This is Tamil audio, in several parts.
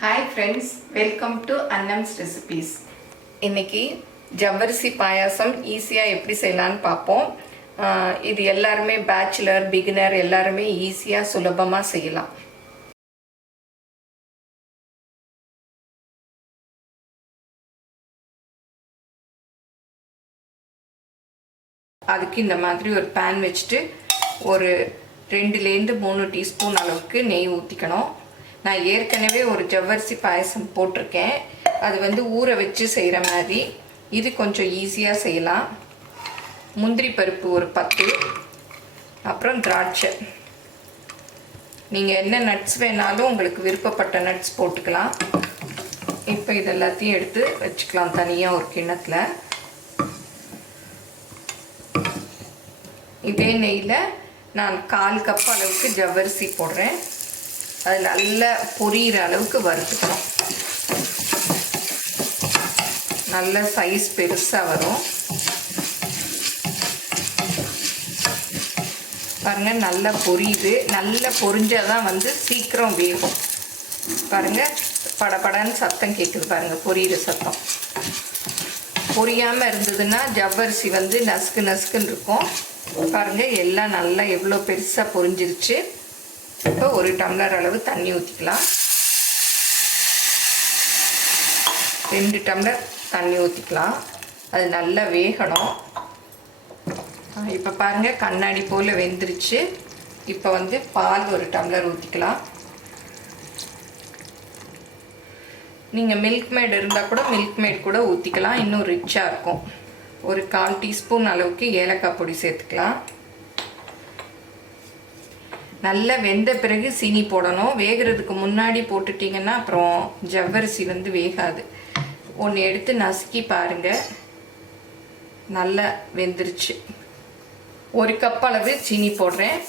Hi friends, welcome to Annams recipes. இன்னைக்கு ஜவ்வரிசி பாயாசம் ஈஸியாக எப்படி செய்யலான்னு பார்ப்போம். இது எல்லாருமே பேச்சுலர் பிகினர் எல்லாருமே ஈஸியாக சுலபமாக செய்யலாம். அதுக்கு இந்த மாதிரி ஒரு பேன் வச்சுட்டு ஒரு 2-3 டீஸ்பூன் அளவுக்கு நெய் ஊற்றிக்கணும். நான் ஏற்கனவே ஒரு ஜவ்வரிசி பாயசம் போட்டிருக்கேன். அது ஊற வச்சு செய்கிற மாதிரி. இது கொஞ்சம் ஈஸியாக செய்யலாம். முந்திரி பருப்பு ஒரு 10, அப்புறம் திராட்சை. நீங்கள் என்ன நட்ஸ் வேணாலும் உங்களுக்கு விருப்பப்பட்ட நட்ஸ் போட்டுக்கலாம். இப்போ இதெல்லாத்தையும் எடுத்து வச்சுக்கலாம் தனியாக ஒரு கிண்ணத்தில். இதே நெய்யில் நான் 1/4 கப் அளவுக்கு ஜவ்வரிசி போடுறேன். அது நல்லா பொரியிற அளவுக்கு வறுத்துக்கணும். நல்ல சைஸ் பெருசாக வரும் பாருங்கள். நல்லா பொரியுது. நல்லா பொரிஞ்சால் தான் சீக்கிரம் வேகும். பாருங்கள், படபடன்னு சத்தம் கேட்குது பாருங்கள், பொரியிற சத்தம். பொரியாமல் இருந்ததுன்னா ஜவ்வரிசி நசுக்கு நசுக்குன்னு இருக்கும். பாருங்கள், எல்லாம் நல்லா எவ்வளோ பெருசாக பொரிஞ்சிருச்சு. இப்போ 1 டம்ளர் அளவு தண்ணி ஊற்றிக்கலாம். 2 டம்ளர் தண்ணி ஊற்றிக்கலாம். அது நல்லா வேகணும். இப்போ பாருங்கள், கண்ணாடி போல் வெந்துருச்சு. இப்போ பால் 1 டம்ளர் ஊற்றிக்கலாம். நீங்கள் மில்க் மேட் இருந்தால் கூட மில்க் மேட் கூட ஊற்றிக்கலாம், இன்னும் ரிச்சாக இருக்கும். ஒரு 1/4 டீஸ்பூன் அளவுக்கு ஏலக்காய் பொடி சேர்த்துக்கலாம். நல்லா வெந்த பிறகு சீனி போடணும். வேகிறதுக்கு முன்னாடி போட்டுட்டிங்கன்னா அப்புறம் ஜவ்வரிசி வேகாது. ஒன்று எடுத்து நசுக்கி பாருங்கள், நல்லா வெந்துருச்சு. 1 கப் அளவு சீனி போடுறேன்.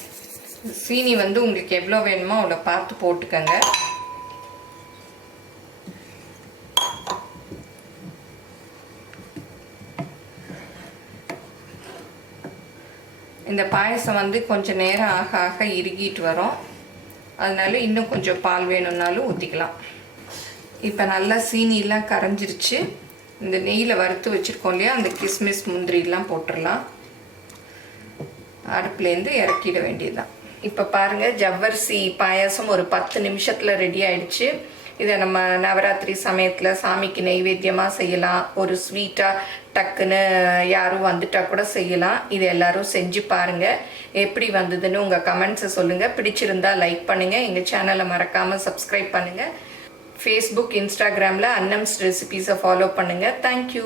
சீனி உங்களுக்கு எவ்வளோ வேணுமோ அவ்வளோ பார்த்து போட்டுக்கோங்க. இந்த பாயசம் கொஞ்சம் நேரம் ஆக ஆக இறுகிட்டு வரும். அதனால இன்னும் கொஞ்சம் பால் வேணும்னாலும் ஊற்றிக்கலாம். இப்போ நல்லா சீனிலாம் கரைஞ்சிருச்சு. இந்த நெய்யில் வறுத்து வச்சுருக்கோம் இல்லையா, அந்த கிஸ்மிஸ் முந்திரிலாம் போட்டுடலாம். அடுப்புலேருந்து இறக்கிட வேண்டியதுதான். இப்போ பாருங்கள், ஜவ்வரிசி பாயாசம் ஒரு 10 நிமிஷத்தில் ரெடி ஆயிடுச்சு. இதை நம்ம நவராத்திரி சமயத்தில் சாமிக்கு நைவேத்தியமாக செய்யலாம். ஒரு ஸ்வீட்டாக டக்குன்னு யாரும் வந்துட்டால் கூட செய்யலாம். இது எல்லோரும் செஞ்சு பாருங்கள். எப்படி வந்ததுன்னு உங்கள் கமெண்ட்ஸை சொல்லுங்கள். பிடிச்சிருந்தா லைக் பண்ணுங்கள். எங்கள் சேனலை மறக்காமல் சப்ஸ்கிரைப் பண்ணுங்கள். ஃபேஸ்புக், இன்ஸ்டாகிராமில் அன்னம்ஸ் ரெசிபீஸை ஃபாலோ பண்ணுங்கள். தேங்க்யூ.